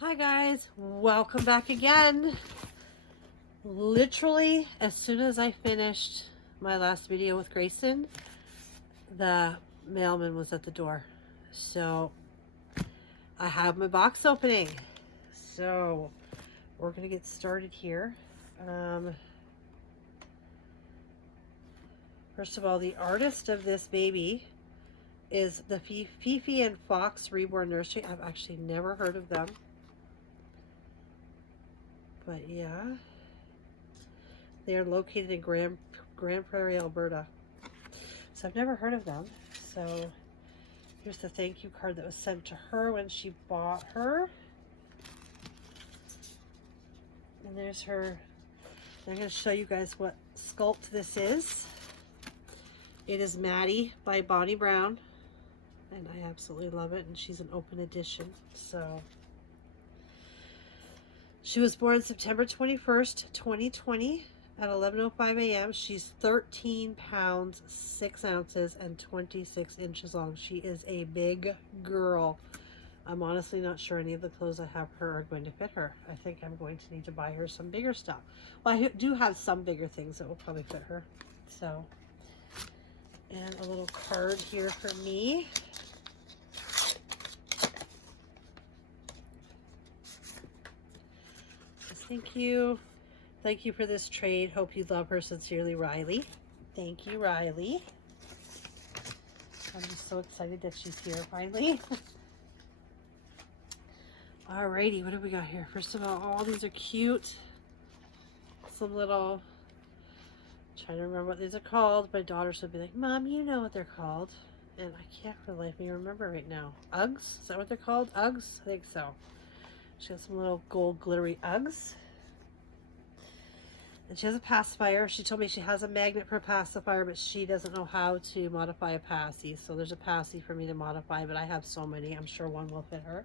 Hi guys, welcome back again. Literally, as soon as I finished my last video with Grayson, the mailman was at the door. So I have my box opening. So we're gonna get started here. First of all, the artist of this baby is the Fifi and Fox Reborn Nursery. I've actually never heard of them. But yeah, they are located in Grand Prairie, Alberta. So I've never heard of them. So here's the thank you card that was sent to her when she bought her. And there's her. I'm going to show you guys what sculpt this is. It is Maddie by Bonnie Brown. And I absolutely love it. And she's an open edition. So she was born September 21st, 2020 at 11:05 a.m. She's 13 pounds, 6 ounces, and 26 inches long. She is a big girl. I'm honestly not sure any of the clothes I have for her are going to fit her. I think I'm going to need to buy her some bigger stuff. Well, I do have some bigger things that will probably fit her. So, and a little card here for me. Thank you. Thank you for this trade. Hope you love her. Sincerely, Riley. Thank you, Riley. I'm just so excited that she's here finally. Alrighty, what do we got here? First of all these are cute. Some little, I'm trying to remember what these are called. My daughters would be like, Mom, you know what they're called. And I can't for the life of me remember right now. Uggs? Is that what they're called? Uggs? I think so. She has some little gold glittery Uggs. And she has a pacifier. She told me she has a magnet for a pacifier, but she doesn't know how to modify a passy. So there's a passy for me to modify, but I have so many. I'm sure one will fit her.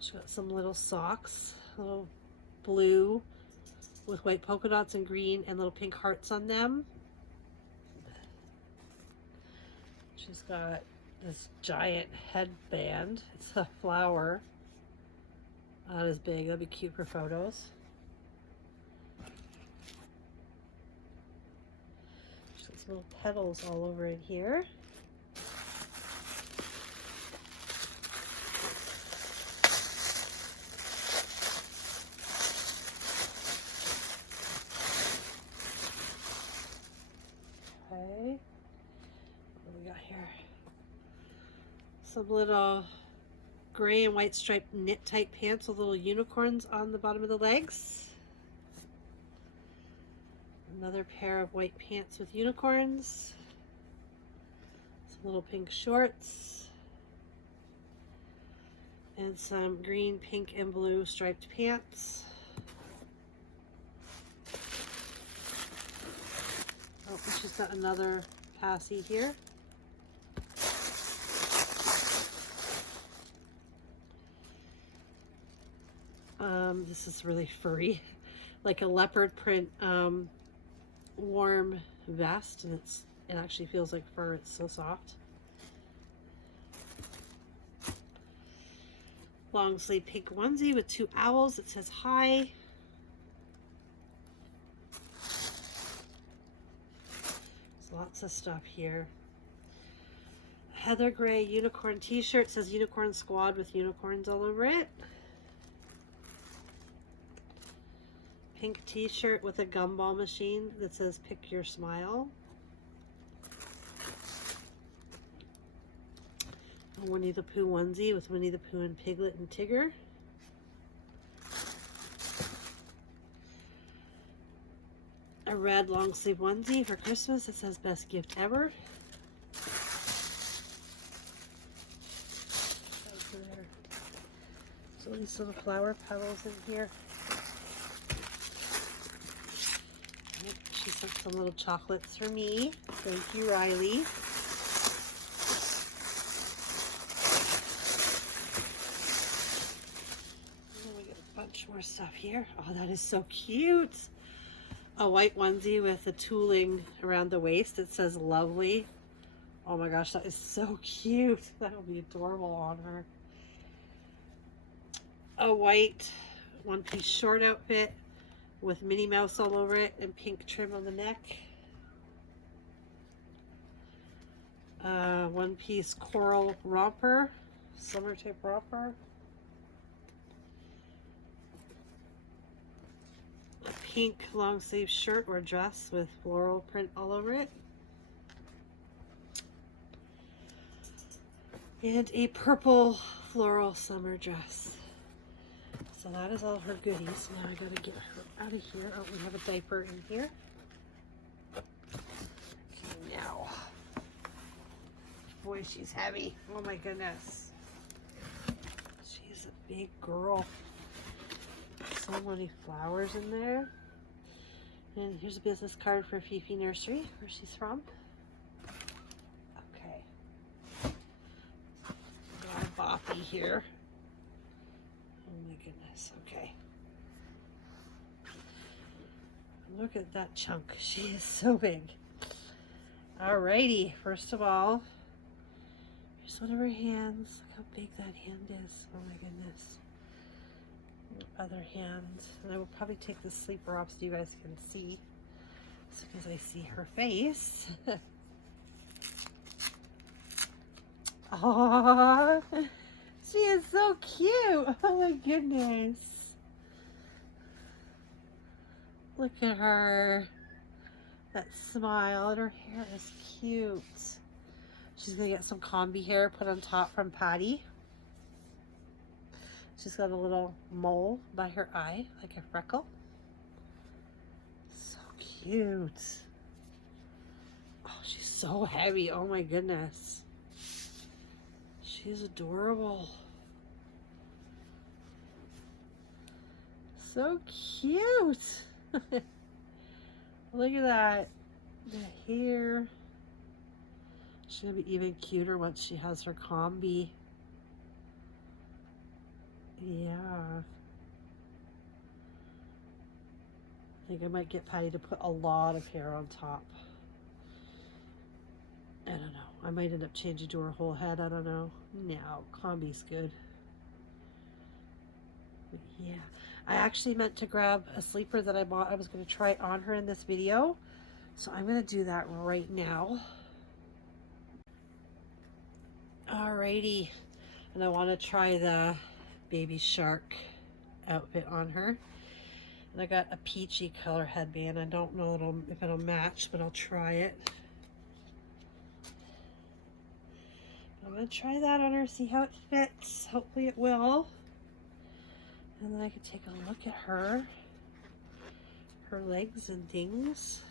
She's got some little socks, little blue with white polka dots and green and little pink hearts on them. She's got this giant headband. It's a flower. Not as big. That'd be cute for photos. She's got some little petals all over in here. Okay. What do we got here? Some little gray and white striped knit type pants with little unicorns on the bottom of the legs. Another pair of white pants with unicorns. Some little pink shorts. And some green, pink, and blue striped pants. Oh, and she's got another passy here. This is really furry, like a leopard print warm vest, and it actually feels like fur. It's so soft. Long sleeve pink onesie with 2 owls. It says hi. There's lots of stuff here. Heather gray unicorn t-shirt. Says Unicorn Squad with unicorns all over it. Pink t-shirt with a gumball machine that says Pick Your Smile. A Winnie the Pooh onesie with Winnie the Pooh and Piglet and Tigger. A red long sleeve onesie for Christmas that says Best Gift Ever. So these little flower petals in here. She sent some little chocolates for me. Thank you, Riley. And then we get a bunch more stuff here. Oh, that is so cute. A white onesie with the tooling around the waist. It says lovely. Oh my gosh, that is so cute. That will be adorable on her. a white one-piece short outfit with Minnie Mouse all over it and pink trim on the neck. One-piece coral romper, summer type romper. A pink long sleeve shirt or dress with floral print all over it. And a purple floral summer dress. So that is all her goodies. Now I gotta get her out of here. Oh, we have a diaper in here. Okay, now. Boy, she's heavy. Oh my goodness. She's a big girl. So many flowers in there. And here's a business card for Fifi Nursery, where she's from. Okay. Got a Boppy here. Oh my goodness. Okay. Look at that chunk. She is so big. Alrighty. First of all, here's one of her hands. Look how big that hand is. Oh my goodness. Other hand. And I will probably take the sleeper off so you guys can see. As soon as I see her face. Aww. She is so cute. Oh my goodness. Look at her. That smile. And her hair is cute. She's going to get some combi hair put on top from Patty. She's got a little mole by her eye, like a freckle. So cute. Oh, she's so heavy. Oh my goodness. She's adorable. So cute. Look at that. The hair. She's going to be even cuter once she has her combi. Yeah. I think I might get Patty to put a lot of hair on top. I don't know. I might end up changing to her whole head. I don't know. No, combi's good. But yeah. I actually meant to grab a sleeper that I bought. I was going to try it on her in this video. So I'm going to do that right now. Alrighty. And I want to try the baby shark outfit on her. And I got a peachy color headband. I don't know if it'll match, but I'll try it. I'm going to try that on her, see how it fits. Hopefully it will. And then I can take a look at her legs and things.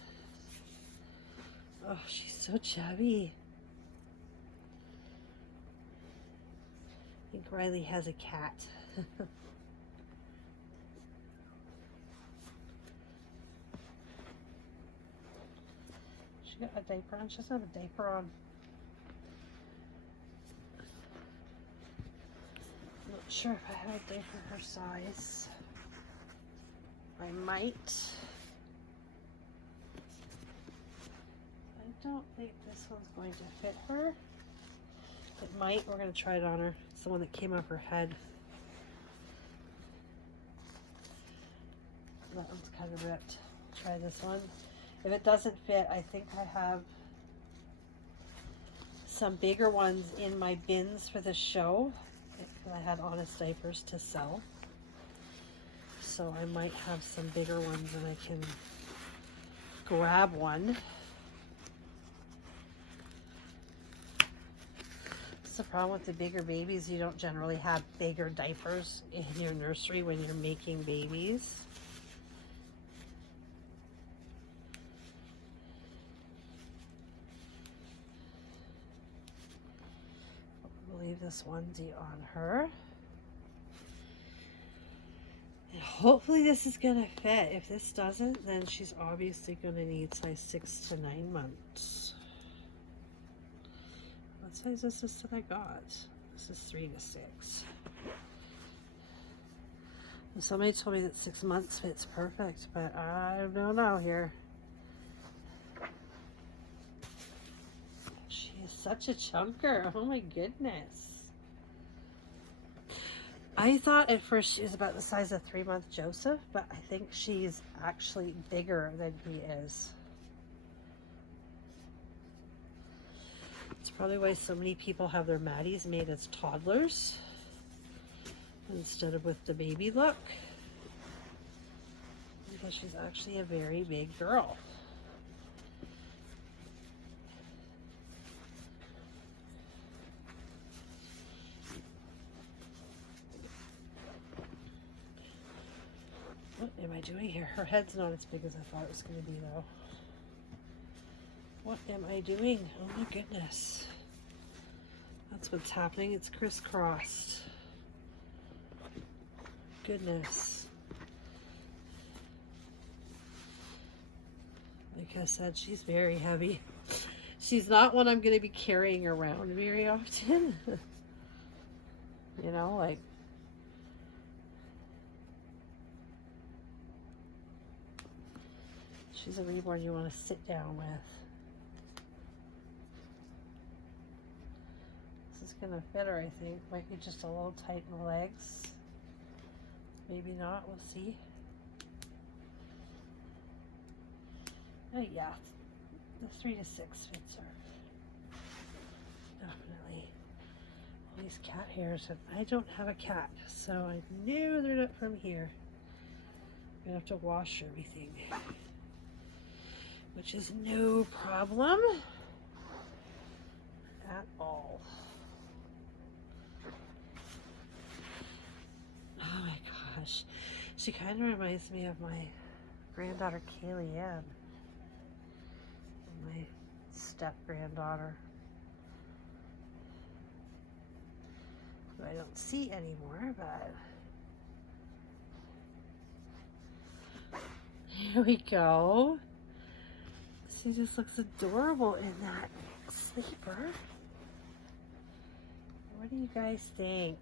Oh, she's so chubby. I think Riley has a cat. She got a diaper on. She doesn't have a diaper on. I'm not sure if I have a diaper her size. I might. I don't think this one's going to fit her. It might. We're going to try it on her. It's the one that came off her head. That one's kind of ripped. Try this one. If it doesn't fit, I think I have some bigger ones in my bins for the show. I had Honest diapers to sell. So I might have some bigger ones and I can grab one. That's the problem with the bigger babies. You don't generally have bigger diapers in your nursery when you're making babies. We'll leave this onesie on her. And hopefully this is going to fit. If this doesn't, then she's obviously going to need size 6 to 9 months. What size is this that I got? This is 3 to 6. And somebody told me that 6 months fits perfect, but I don't know here. She is such a chunker. Oh my goodness. I thought at first she was about the size of 3-month Joseph, but I think she's actually bigger than he is. It's probably why so many people have their Maddies made as toddlers instead of with the baby look. Because she's actually a very big girl. What am I doing here? Her head's not as big as I thought it was going to be, though. What am I doing? Oh my goodness. That's what's happening. It's crisscrossed. Goodness. Like I said, she's very heavy. She's not one I'm going to be carrying around very often. You know, like. She's a reborn you want to sit down with. This is going to fit her, I think. Might be just a little tight in the legs. Maybe not. We'll see. Oh, yeah. The 3 to 6 fits her. Definitely. All these cat hairs. And I don't have a cat, so I knew they're not from here. I'm going to have to wash everything. Which is no problem at all. Oh my gosh. She kind of reminds me of my granddaughter Kaylee Ann. My step-granddaughter. Who I don't see anymore, but here we go. She just looks adorable in that sleeper. What do you guys think?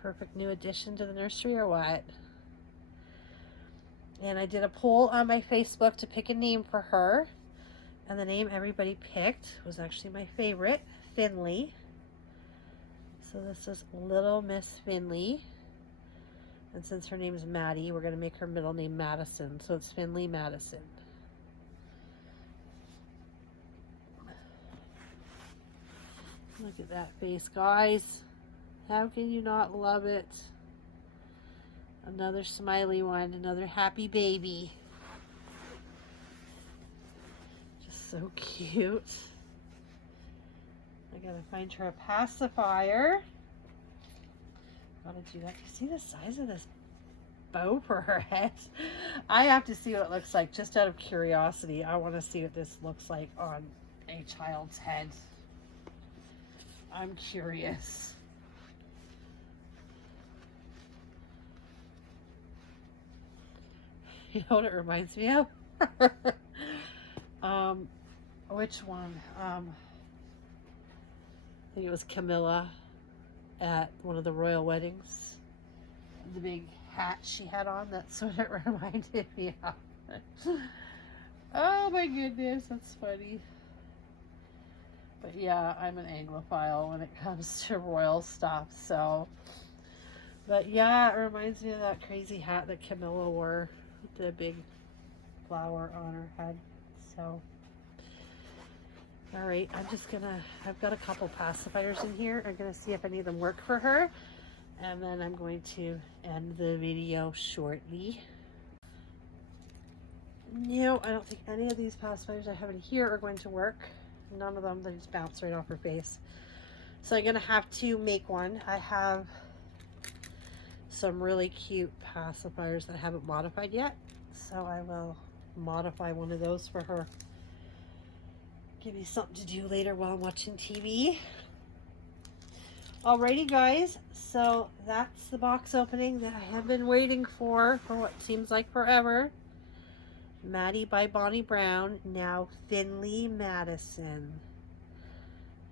Perfect new addition to the nursery or what? And I did a poll on my Facebook to pick a name for her. And the name everybody picked was actually my favorite, Finley. So this is Little Miss Finley. And since her name is Maddie, we're going to make her middle name Madison. So it's Finley Madison. Look at that face, guys. How can you not love it? Another smiley one. Another happy baby. Just so cute. I got to find her a pacifier. Gotta do that. You see the size of this bow for her head? I have to see what it looks like just out of curiosity. I want to see what this looks like on a child's head. I'm curious. You know what it reminds me of? Which one? I think it was Camilla at one of the royal weddings. The big hat she had on, that's what it reminded me of. Oh my goodness, that's funny. But yeah, I'm an Anglophile when it comes to royal stuff, so. But yeah, it reminds me of that crazy hat that Camilla wore with the big flower on her head, so. All right, I've got a couple pacifiers in here. I'm gonna see if any of them work for her. And then I'm going to end the video shortly. No, I don't think any of these pacifiers I have in here are going to work. None of them, they just bounce right off her face. So I'm gonna have to make one. I have some really cute pacifiers that I haven't modified yet. So I will modify one of those for her. Give me something to do later while I'm watching TV. Alrighty guys, so that's the box opening that I have been waiting for what seems like forever. Maddie by Bonnie Brown, now Finley Madison.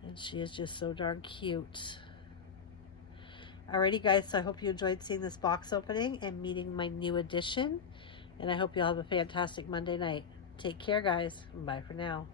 And she is just so darn cute. Alrighty guys, so I hope you enjoyed seeing this box opening and meeting my new addition. And I hope you all have a fantastic Monday night. Take care guys. Bye for now.